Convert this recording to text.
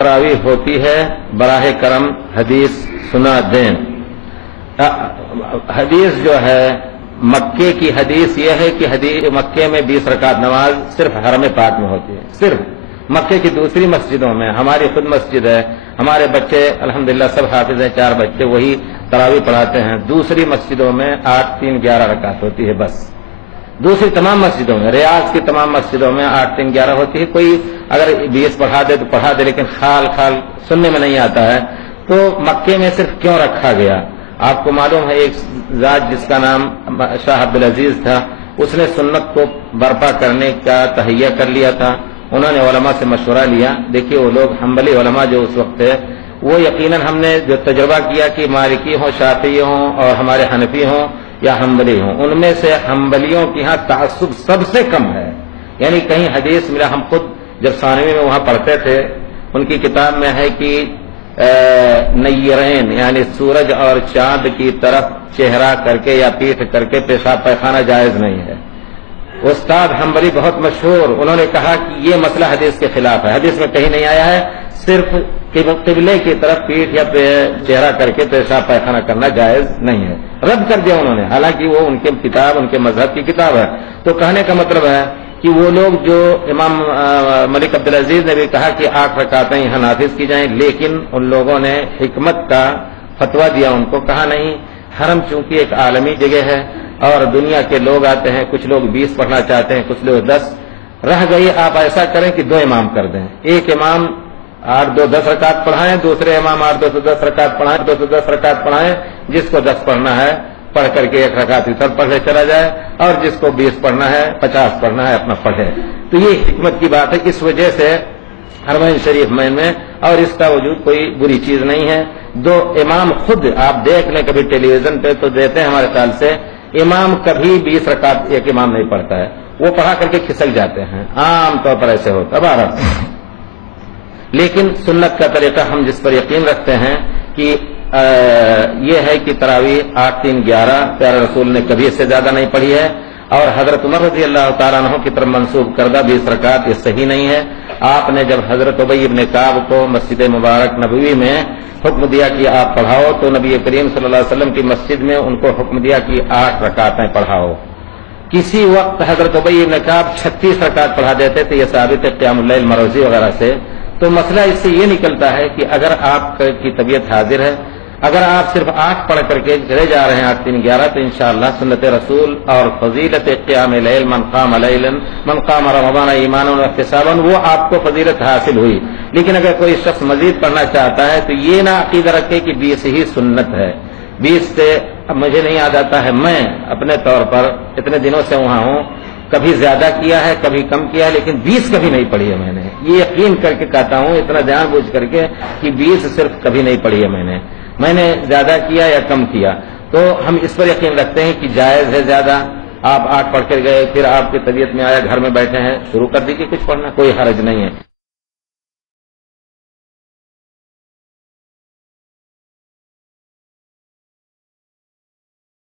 تراویح ہوتی ہے براہ کرم حدیث سنا دیں۔ حدیث جو ہے مکے کی حدیث یہ ہے کہ مکے میں 20 رکعت نماز صرف حرم پاک میں ہوتی ہے، صرف مکے کی دوسری مسجدوں میں، ہماری خود مسجد ہے، ہمارے بچے الحمدللہ سب حافظ ہیں، 4 بچے وہی تراویح پڑھاتے ہیں، دوسری مسجدوں میں 8 3 11 رکعت ہوتی ہے بس۔ دوسری تمام مسجدوں میں، ریاض کی تمام مسجدوں میں 8 3 11 ہوتی ہے۔ کوئی اگر 20 پڑھا دے تو پڑھا دے، لیکن خال سننے میں نہیں آتا ہے۔ تو مکے میں صرف کیوں رکھا گیا؟ آپ کو معلوم ہے ایک ذات جس کا نام شاہ عبدالعزیز تھا، اس نے سنت کو برپا کرنے کا تہیہ کر لیا تھا۔ انہوں نے علماء سے مشورہ لیا۔ دیکھیے وہ لوگ حنبلی علماء جو اس وقت ہے، وہ یقیناً ہم نے جو تجربہ کیا کہ مالکی ہوں، شافعی ہوں اور ہمارے حنفی ہوں یا حنبلی ہوں، ان میں سے حنبلیوں کی یہاں تعصب سب سے کم ہے۔ یعنی کہیں حدیث ملا، ہم خود جب ثانوی میں وہاں پڑھتے تھے، ان کی کتاب میں ہے کہ نیرین یعنی سورج اور چاند کی طرف چہرہ کر کے یا پیٹھ کر کے پیشاب پیخانہ جائز نہیں ہے۔ استاد حنبلی بہت مشہور، انہوں نے کہا کہ یہ مسئلہ حدیث کے خلاف ہے، حدیث میں کہیں نہیں آیا ہے، صرف قبلے کی طرف پیٹھ یا چہرہ کر کے پیشاب پیخانہ کرنا جائز نہیں ہے، رد کر دیا انہوں نے، حالانکہ وہ ان کے کتاب، ان کے مذہب کی کتاب ہے۔ تو کہنے کا مطلب ہے کہ وہ لوگ جو امام ملک عبدالعزیز نے بھی کہا کہ 8 رکعتیں یہاں نافذ کی جائیں، لیکن ان لوگوں نے حکمت کا فتویٰ دیا، ان کو کہا نہیں، حرم چونکہ ایک عالمی جگہ ہے اور دنیا کے لوگ آتے ہیں، کچھ لوگ 20 پڑھنا چاہتے ہیں، کچھ لوگ 10 رہ گئی، آپ ایسا کریں کہ 2 امام کر دیں، ایک امام 8 2 10 رکعت پڑھائیں، دوسرے امام 8 2 10 رکعت پڑھائیں، 2 10 رکعت پڑھائیں، جس کو 10 پڑھنا ہے پڑھ کر کے 1 رکعت اتر پڑھے چلا جائے، اور جس کو 20 پڑھنا ہے 50 پڑھنا ہے اپنا پڑھے۔ تو یہ حکمت کی بات ہے، اس وجہ سے حرمین شریف میں اور اس کا وجود کوئی بری چیز نہیں ہے۔ 2 امام خود آپ دیکھ لیں، کبھی ٹیلی ویژن پہ تو دیتے ہیں ہمارے خیال سے، امام کبھی 20 رکعت ایک امام نہیں پڑھتا ہے، وہ پڑھا کر کے کھسک جاتے ہیں، عام طور پر ایسے ہوتا ہے۔ لیکن سنت کا طریقہ ہم جس پر یقین رکھتے ہیں کہ یہ ہے کہ تراویح 8 3 11 پیارے رسول نے کبھی اس سے زیادہ نہیں پڑھی ہے، اور حضرت عمر رضی اللہ تعالیٰ عنہ کی طرف منسوب کردہ 20 رکعت یہ صحیح نہیں ہے۔ آپ نے جب حضرت ابی بن کعب کو مسجد مبارک نبوی میں حکم دیا کہ آپ پڑھاؤ، تو نبی کریم صلی اللہ علیہ وسلم کی مسجد میں ان کو حکم دیا کہ 8 رکعتیں پڑھاؤ۔ کسی وقت حضرت ابی بن کعب 36 رکعت پڑھا دیتے تھے، یہ ثابت ہے قیام اللیل مروزی وغیرہ سے۔ تو مسئلہ اس سے یہ نکلتا ہے کہ اگر آپ کی طبیعت حاضر ہے، اگر آپ صرف 8 پڑھ کر کے چلے جا رہے ہیں 8 3 11، تو انشاءاللہ سنت رسول اور فضیلت قیام اللیل من قام رمضان ایمانا واحتسابا، وہ آپ کو فضیلت حاصل ہوئی۔ لیکن اگر کوئی شخص مزید پڑھنا چاہتا ہے تو یہ نہ عقیدہ رکھے کہ 20 ہی سنت ہے۔ 20 سے اب مجھے نہیں یاد آتا ہے، میں اپنے طور پر اتنے دنوں سے وہاں ہوں، کبھی زیادہ کیا ہے کبھی کم کیا ہے، لیکن 20 کبھی نہیں پڑھی ہے میں نے، یہ یقین کر کے کہتا ہوں اتنا جان بوجھ کر کے کہ 20 صرف کبھی نہیں پڑھی ہے میں نے زیادہ کیا یا کم کیا۔ تو ہم اس پر یقین رکھتے ہیں کہ جائز ہے زیادہ۔ آپ 8 پڑھ کر گئے، پھر آپ کی طبیعت میں آیا، گھر میں بیٹھے ہیں، شروع کر دیجیے کچھ پڑھنا، کوئی حرج نہیں ہے۔